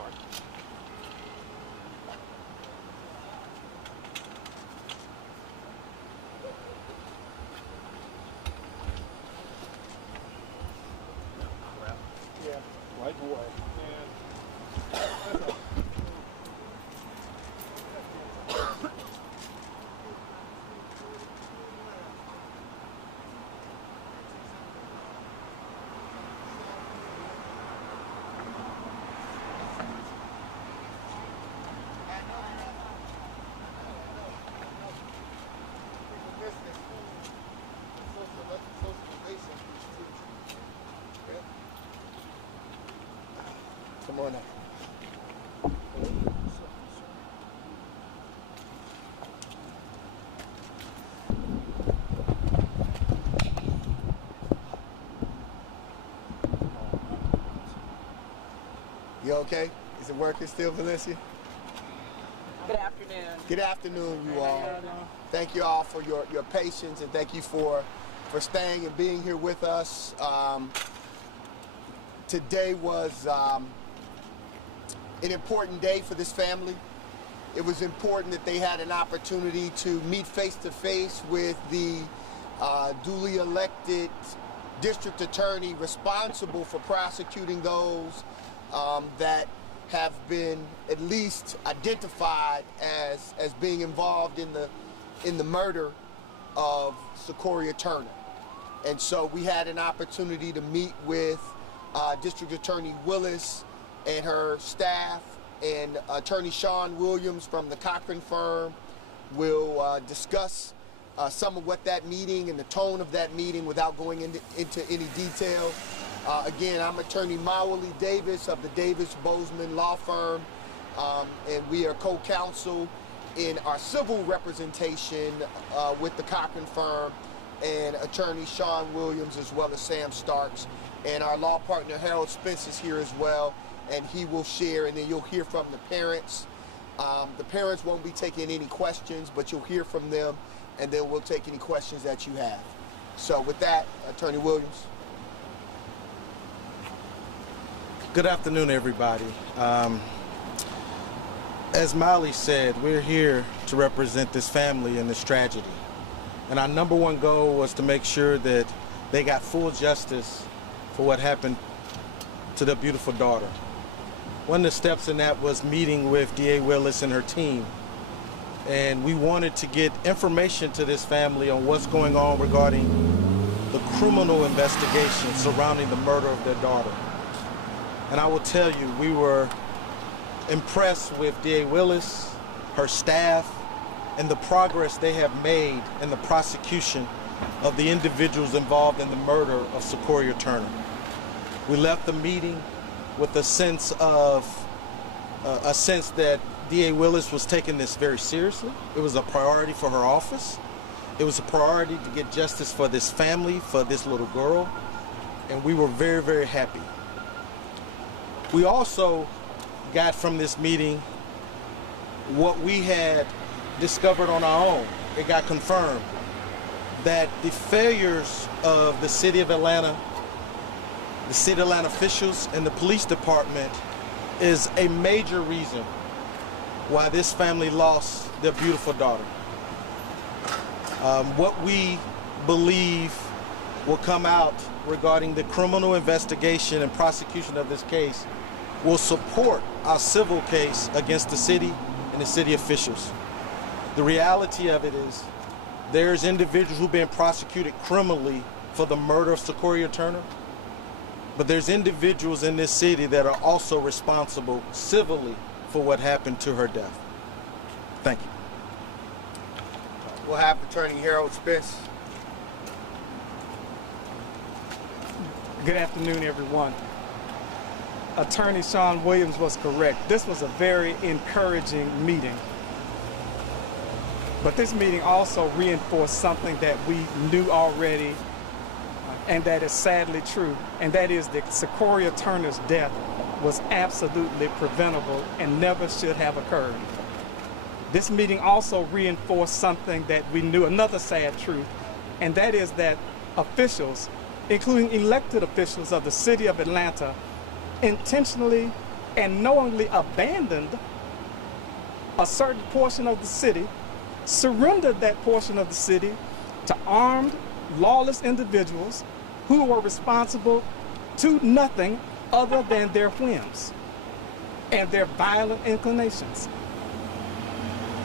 sorry. Yeah, right away. Come on up. You okay? Is it working still, Valencia? Good afternoon. Good afternoon, you all. Thank you all for your patience, and thank you for staying and being here with us. Today was an important day for this family. It was important that they had an opportunity to meet face-to-face with the duly elected district attorney responsible for prosecuting those that have been at least identified as being involved in the murder of Secoriea Turner. And so we had an opportunity to meet with District Attorney Willis and her staff, and Attorney Sean Williams from the Cochran firm will discuss some of what that meeting and the tone of that meeting without going into any detail. Again, I'm Attorney Mawali Davis of the Davis Bozeman Law Firm, and we are co-counsel in our civil representation with the Cochran firm, and Attorney Sean Williams as well as Sam Starks. And our law partner Harold Spence is here as well, and he will share, and then you'll hear from the parents. The parents won't be taking any questions, but you'll hear from them, and then we'll take any questions that you have. So with that, Attorney Williams. Good afternoon, everybody. As Molly said, we're here to represent this family in this tragedy. And our number one goal was to make sure that they got full justice for what happened to their beautiful daughter. One of the steps in that was meeting with DA Willis and her team. And we wanted to get information to this family on what's going on regarding the criminal investigation surrounding the murder of their daughter. And I will tell you, we were impressed with DA Willis, her staff, and the progress they have made in the prosecution of the individuals involved in the murder of Secoriea Turner. We left the meeting with a sense that DA Willis was taking this very seriously. It was a priority for her office. It was a priority to get justice for this family, for this little girl, and we were very, very happy. We also got from this meeting what we had discovered on our own. It got confirmed that the failures of the City of Atlanta, the City of Atlanta officials, and the police department is a major reason why this family lost their beautiful daughter. What we believe will come out regarding the criminal investigation and prosecution of this case will support our civil case against the city and the city officials. The reality of it is there's individuals who've been prosecuted criminally for the murder of Secoriea Turner, but there's individuals in this city that are also responsible civilly for what happened to her death. Thank you. We'll have Attorney Harold Spence. Good afternoon, everyone. Attorney Sean Williams was correct. This was a very encouraging meeting. But this meeting also reinforced something that we knew already, and that is sadly true, and that is that Secoriea Turner's death was absolutely preventable and never should have occurred. This meeting also reinforced something that we knew, another sad truth, and that is that officials, including elected officials of the City of Atlanta, intentionally and knowingly abandoned a certain portion of the city, surrendered that portion of the city to armed, lawless individuals who were responsible to nothing other than their whims and their violent inclinations.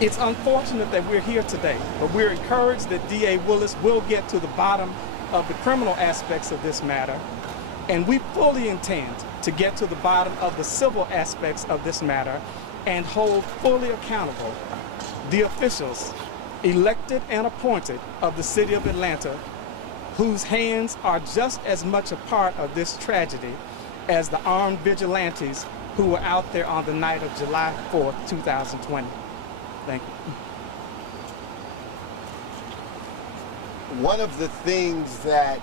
It's unfortunate that we're here today, but we're encouraged that DA Willis will get to the bottom of the criminal aspects of this matter, and we fully intend to get to the bottom of the civil aspects of this matter and hold fully accountable the officials elected and appointed of the city of Atlanta, whose hands are just as much a part of this tragedy as the armed vigilantes who were out there on the night of July 4th, 2020. Thank you. One of the things that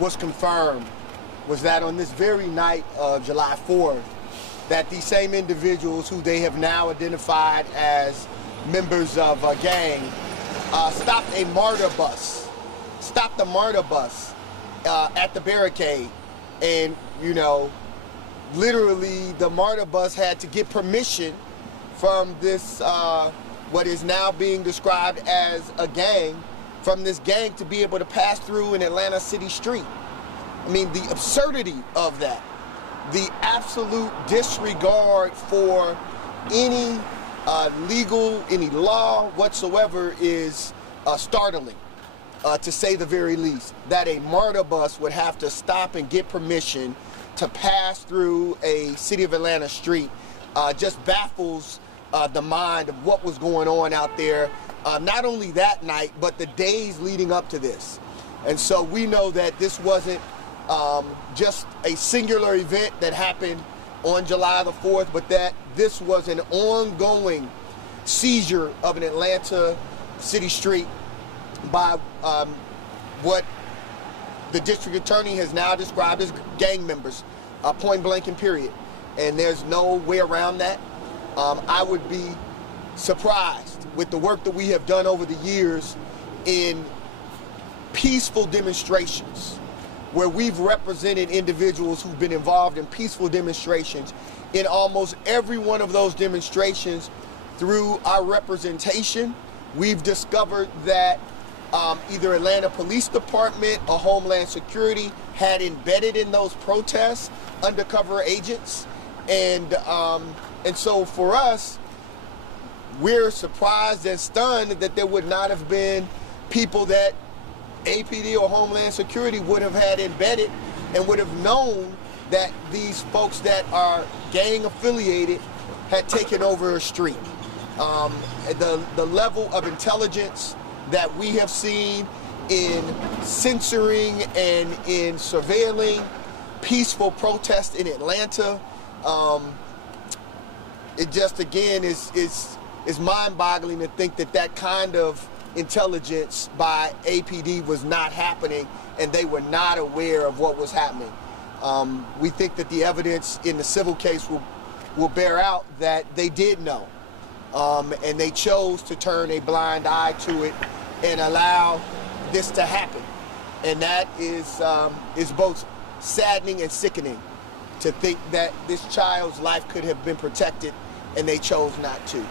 was confirmed was that on this very night of July 4th, that these same individuals who they have now identified as members of a gang stopped a MARTA bus, at the barricade. And, you know, literally the MARTA bus had to get permission from this, what is now being described as a gang, from this gang to be able to pass through an Atlanta city street. I mean, the absurdity of that, the absolute disregard for any any law whatsoever is startling, to say the very least. That a MARTA bus would have to stop and get permission to pass through a city of Atlanta street just baffles the mind of what was going on out there, not only that night, but the days leading up to this. And so we know that this wasn't just a singular event that happened on July the 4th, but that this was an ongoing seizure of an Atlanta city street by what the district attorney has now described as gang members, point blank and period. And there's no way around that. I would be surprised with the work that we have done over the years in peaceful demonstrations, where we've represented individuals who've been involved in peaceful demonstrations. In almost every one of those demonstrations, through our representation, we've discovered that either Atlanta Police Department or Homeland Security had embedded in those protests undercover agents. And so for us, we're surprised and stunned that there would not have been people that APD or Homeland Security would have had embedded and would have known that these folks that are gang affiliated had taken over a street. The level of intelligence that we have seen in censoring and in surveilling peaceful protests in Atlanta, it just again is mind-boggling to think that that kind of intelligence by APD was not happening and they were not aware of what was happening. We think that the evidence in the civil case will bear out that they did know, and they chose to turn a blind eye to it and allow this to happen. And that is both saddening and sickening to think that this child's life could have been protected and they chose not to.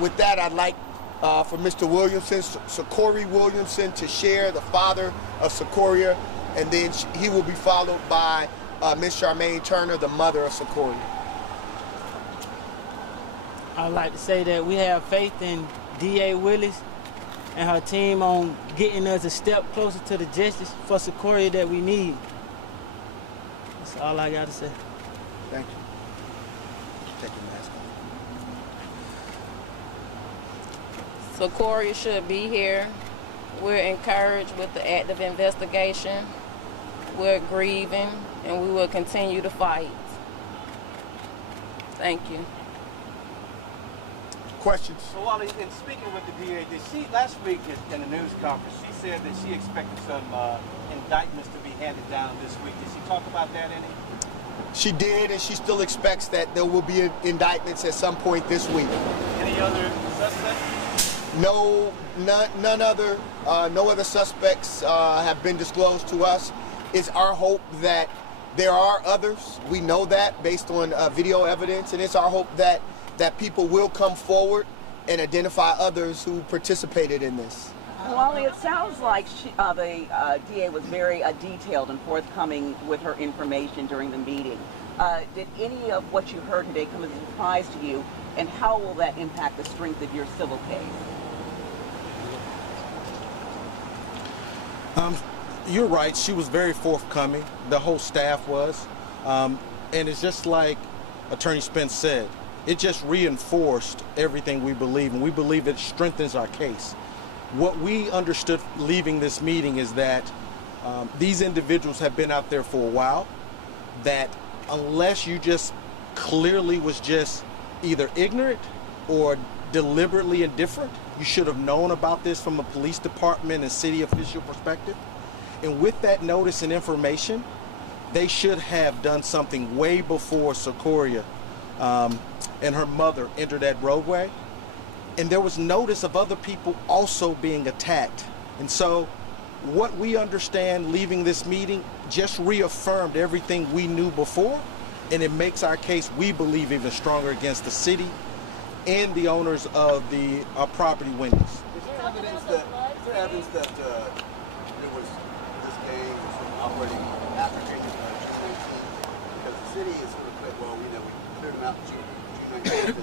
With that, I'd like for Mr. Williamson, Secoriea Williamson, to share, the father of Secoriea, and then he will be followed by Ms. Charmaine Turner, the mother of Secoriea. I'd like to say that we have faith in DA Willis and her team on getting us a step closer to the justice for Secoriea that we need. That's all I got to say. Thank you. Take your mask off. Secoriea should be here. We're encouraged with the active investigation. We're grieving, and we will continue to fight. Thank you. Questions? So, Wally, in speaking with the DA, last week in the news conference, she said that she expected some indictments to be handed down this week. Did she talk about that any? She did, and she still expects that there will be indictments at some point this week. Any other suspects? No, no other suspects have been disclosed to us. It's our hope that There are others. We know that based on video evidence, and it's our hope that people will come forward and identify others who participated in this. Wally, it sounds like the DA was very detailed and forthcoming with her information during the meeting. Did any of what you heard today come as a surprise to you, and how will that impact the strength of your civil case? You're right. She was very forthcoming. The whole staff was. And it's just like Attorney Spence said, it just reinforced everything we believe, and we believe it strengthens our case. What we understood leaving this meeting is that these individuals have been out there for a while, that unless you just clearly was just either ignorant or deliberately indifferent, you should have known about this from a police department and city official perspective. And with that notice and information, they should have done something way before Secoriea and her mother entered that roadway. And there was notice of other people also being attacked. And so what we understand leaving this meeting just reaffirmed everything we knew before, and it makes our case, we believe, even stronger against the city and the owners of the property Wendy's. Is there evidence that there was this gang was sort of operating after June 19th? Because the city is sort of put, well, we cleared them out June 19th, and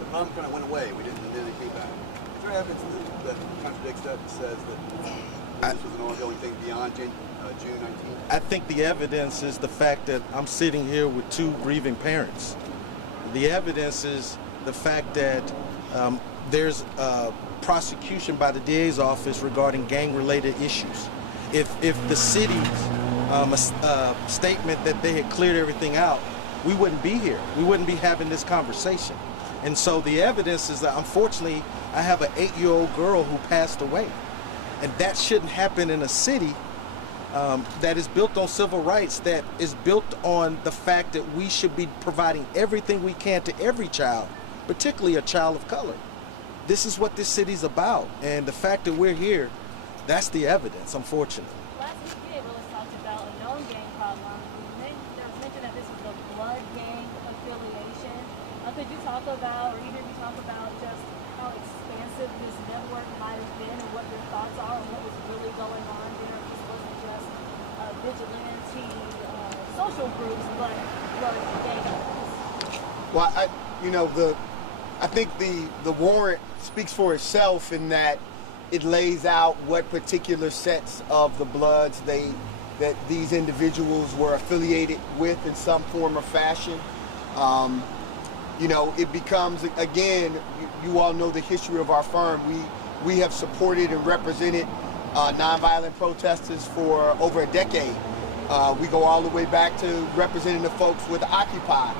the problem kind of went away. We didn't, and then they came back. Is there evidence that contradicts that says that this was an ongoing thing beyond June 19th? I think the evidence is the fact that I'm sitting here with two grieving parents. The evidence is the fact that there's prosecution by the DA's office regarding gang-related issues. If the city's statement that they had cleared everything out, we wouldn't be here. We wouldn't be having this conversation. And so the evidence is that, unfortunately, I have an 8-year-old girl who passed away. And that shouldn't happen in a city that is built on civil rights, that is built on the fact that we should be providing everything we can to every child, particularly a child of color. This is what this city's about, and the fact that we're here, that's the evidence, unfortunately. Last week, you Willis talked about a known gang problem. There was mention that this was a blood gang affiliation. Could you talk about, or either of you talk about just how expansive this network might have been, and what your thoughts are on what was really going on there? This wasn't just vigilante social groups, but blood gang members. Well, I think the warrant speaks for itself in that it lays out what particular sets of the Bloods that these individuals were affiliated with in some form or fashion. It becomes, again, you all know the history of our firm. We have supported and represented nonviolent protesters for over a decade. We go all the way back to representing the folks with Occupy.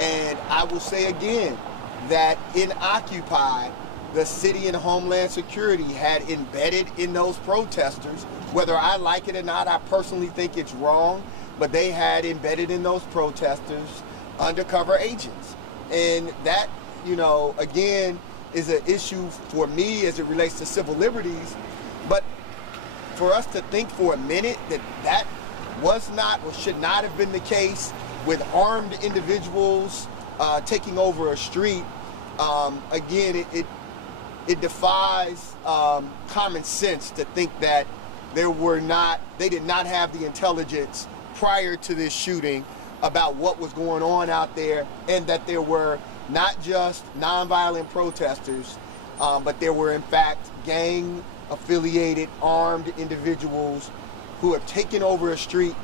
And I will say again that in Occupy, the city and Homeland Security had embedded in those protesters, whether I like it or not, I personally think it's wrong, but they had embedded in those protesters undercover agents. And that, again, is an issue for me as it relates to civil liberties. But for us to think for a minute that was not or should not have been the case with armed individuals taking over a street, again, it defies common sense to think that they did not have the intelligence prior to this shooting about what was going on out there, and that there were not just nonviolent protesters, but there were in fact gang-affiliated armed individuals who have taken over a street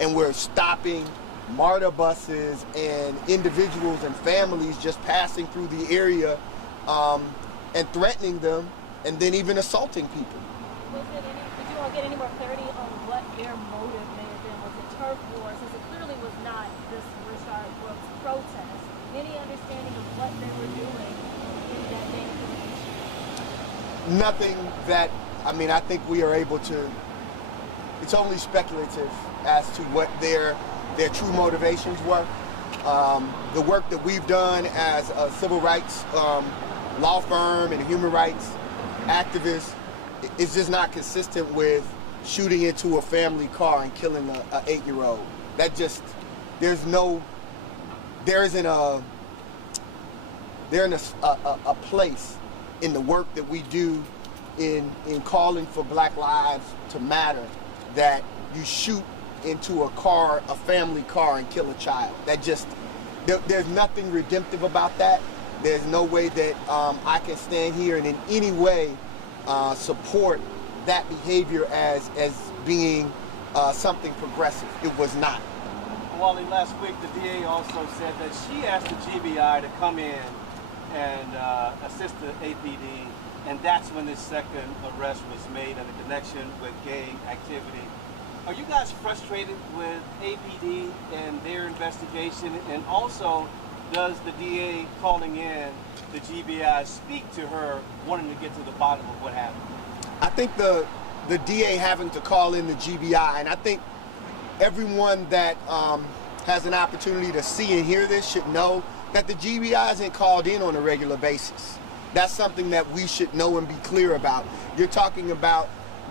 and were stopping MARTA buses and individuals and families just passing through the area and threatening them, and then even assaulting people. Did you all get any more clarity on what their motive may have been? Was it turf war, since it clearly was not this Rashard Brooks protest? Any understanding of what they were doing in that gang affiliation? Nothing that, I think we are able to, it's only speculative as to what their true motivations were. The work that we've done as a civil rights law firm and human rights activists is just not consistent with shooting into a family car and killing an 8-year-old. That just, there isn't a place in the work that we do in calling for Black lives to matter that you shoot into a car, a family car, and kill a child. That just, there's nothing redemptive about that. There's no way that I can stand here and in any way support that behavior as being something progressive. It was not. Wally, last week the DA also said that she asked the GBI to come in and assist the APD, and that's when this second arrest was made in a connection with gang activity. Are you guys frustrated with APD and their investigation? And also, does the DA calling in the GBI speak to her wanting to get to the bottom of what happened? I think the DA having to call in the GBI, and I think everyone that has an opportunity to see and hear this should know that the GBI isn't called in on a regular basis. That's something that we should know and be clear about. You're talking about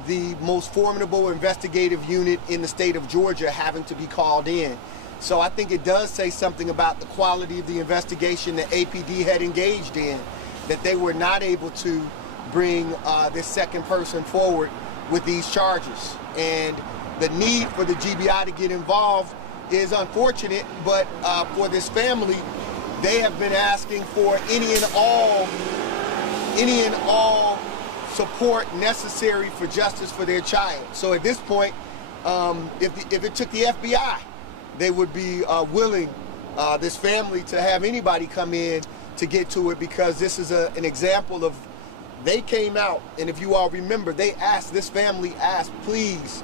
the most formidable investigative unit in the state of Georgia having to be called in. So I think it does say something about the quality of the investigation that APD had engaged in, that they were not able to bring this second person forward with these charges. And the need for the GBI to get involved is unfortunate, but for this family, they have been asking for any and all support necessary for justice for their child. So at this point, if it took the FBI, they would be willing, this family, to have anybody come in to get to it, because this is an example of, they came out, and if you all remember, this family asked, please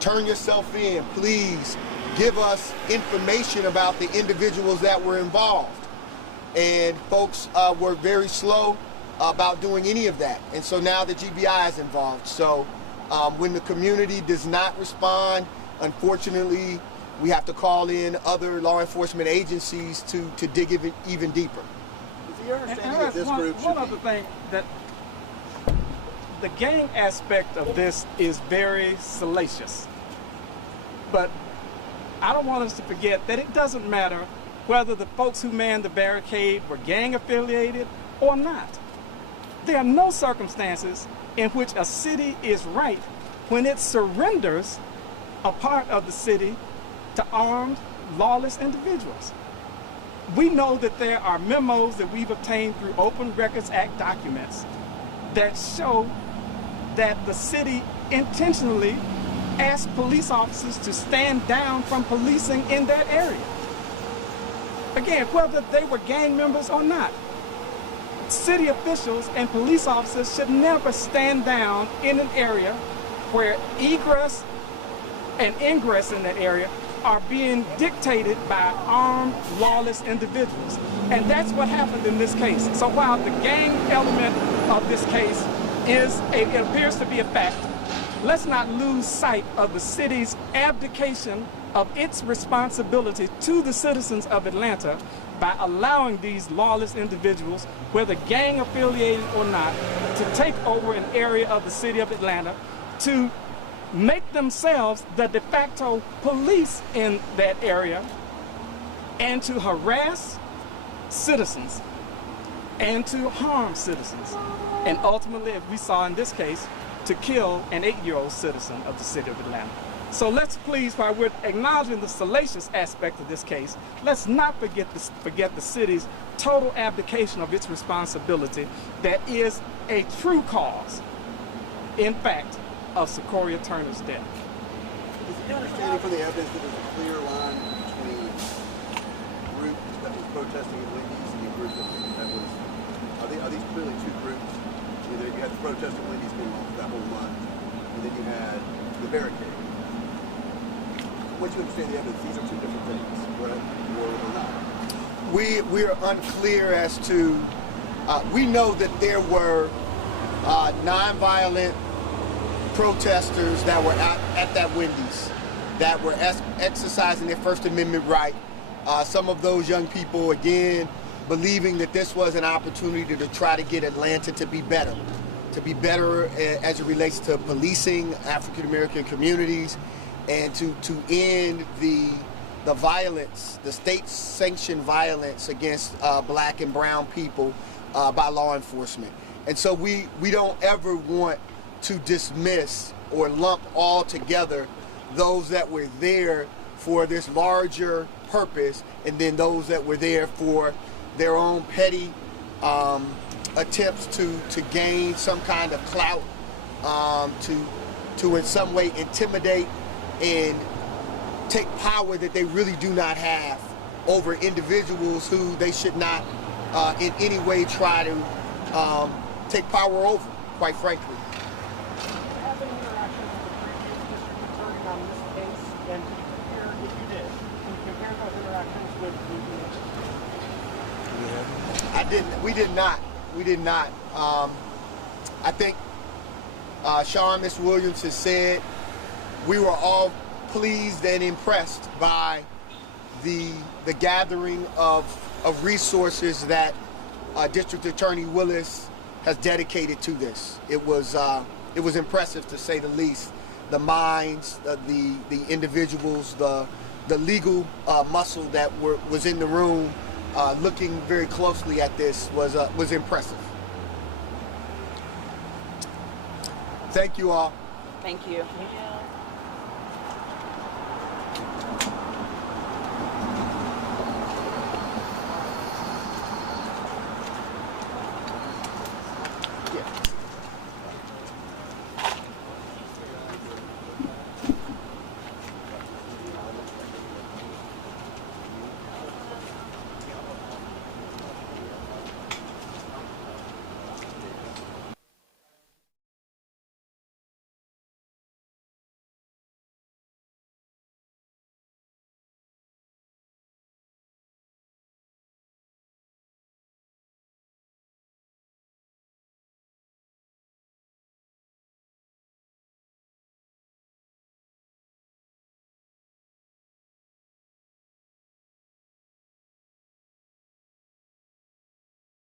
turn yourself in, please give us information about the individuals that were involved. And folks were very slow about doing any of that. And so now the GBI is involved. So when the community does not respond, unfortunately, we have to call in other law enforcement agencies to dig even deeper. Is your understanding that this group should one other thing, that the gang aspect of this is very salacious. But I don't want us to forget that it doesn't matter whether the folks who manned the barricade were gang affiliated or not. There are no circumstances in which a city is right when it surrenders a part of the city to armed, lawless individuals. We know that there are memos that we've obtained through Open Records Act documents that show that the city intentionally asked police officers to stand down from policing in that area. Again, whether they were gang members or not, city officials and police officers should never stand down in an area where egress and ingress in that area are being dictated by armed, lawless individuals. And that's what happened in this case. So while the gang element of this case it appears to be a fact, let's not lose sight of the city's abdication of its responsibility to the citizens of Atlanta by allowing these lawless individuals, whether gang affiliated or not, to take over an area of the city of Atlanta, to make themselves the de facto police in that area, and to harass citizens and to harm citizens. And ultimately, as we saw in this case, to kill an 8-year-old citizen of the city of Atlanta. So let's please, while we're acknowledging the salacious aspect of this case, let's not forget the city's total abdication of its responsibility that is a true cause, in fact, of Secoriea Turner's death. Is it your understanding from the evidence that there's a clear line between the group that was protesting at Wendy's and the group that was, are these clearly two groups? Either you had the protest at Wendy's going on for that whole month, and then you had the barricade. What you understand the evidence, these are two different things, correct? Or not? We're unclear as to, we know that there were nonviolent protesters that were at that Wendy's that were exercising their First Amendment right. Some of those young people, again, believing that this was an opportunity to try to get Atlanta to be better. be better as it relates to policing African American communities, and to end the violence, the state-sanctioned violence against black and brown people by law enforcement. And so we don't ever want to dismiss or lump all together those that were there for this larger purpose, and then those that were there for their own petty attempts to gain some kind of clout, to in some way intimidate and take power that they really do not have over individuals who they should not in any way try to take power over, quite frankly. Have any interaction with the previous district attorney on this case, and can you compare, if you did, can you compare those interactions with the We did not. I think Sean, Ms. Williams has said we were all pleased and impressed by the gathering of resources that District Attorney Willis has dedicated to this. It was impressive, to say the least. The minds, the individuals, the legal muscle that was in the room, looking very closely at this was impressive. Thank you all. Thank you.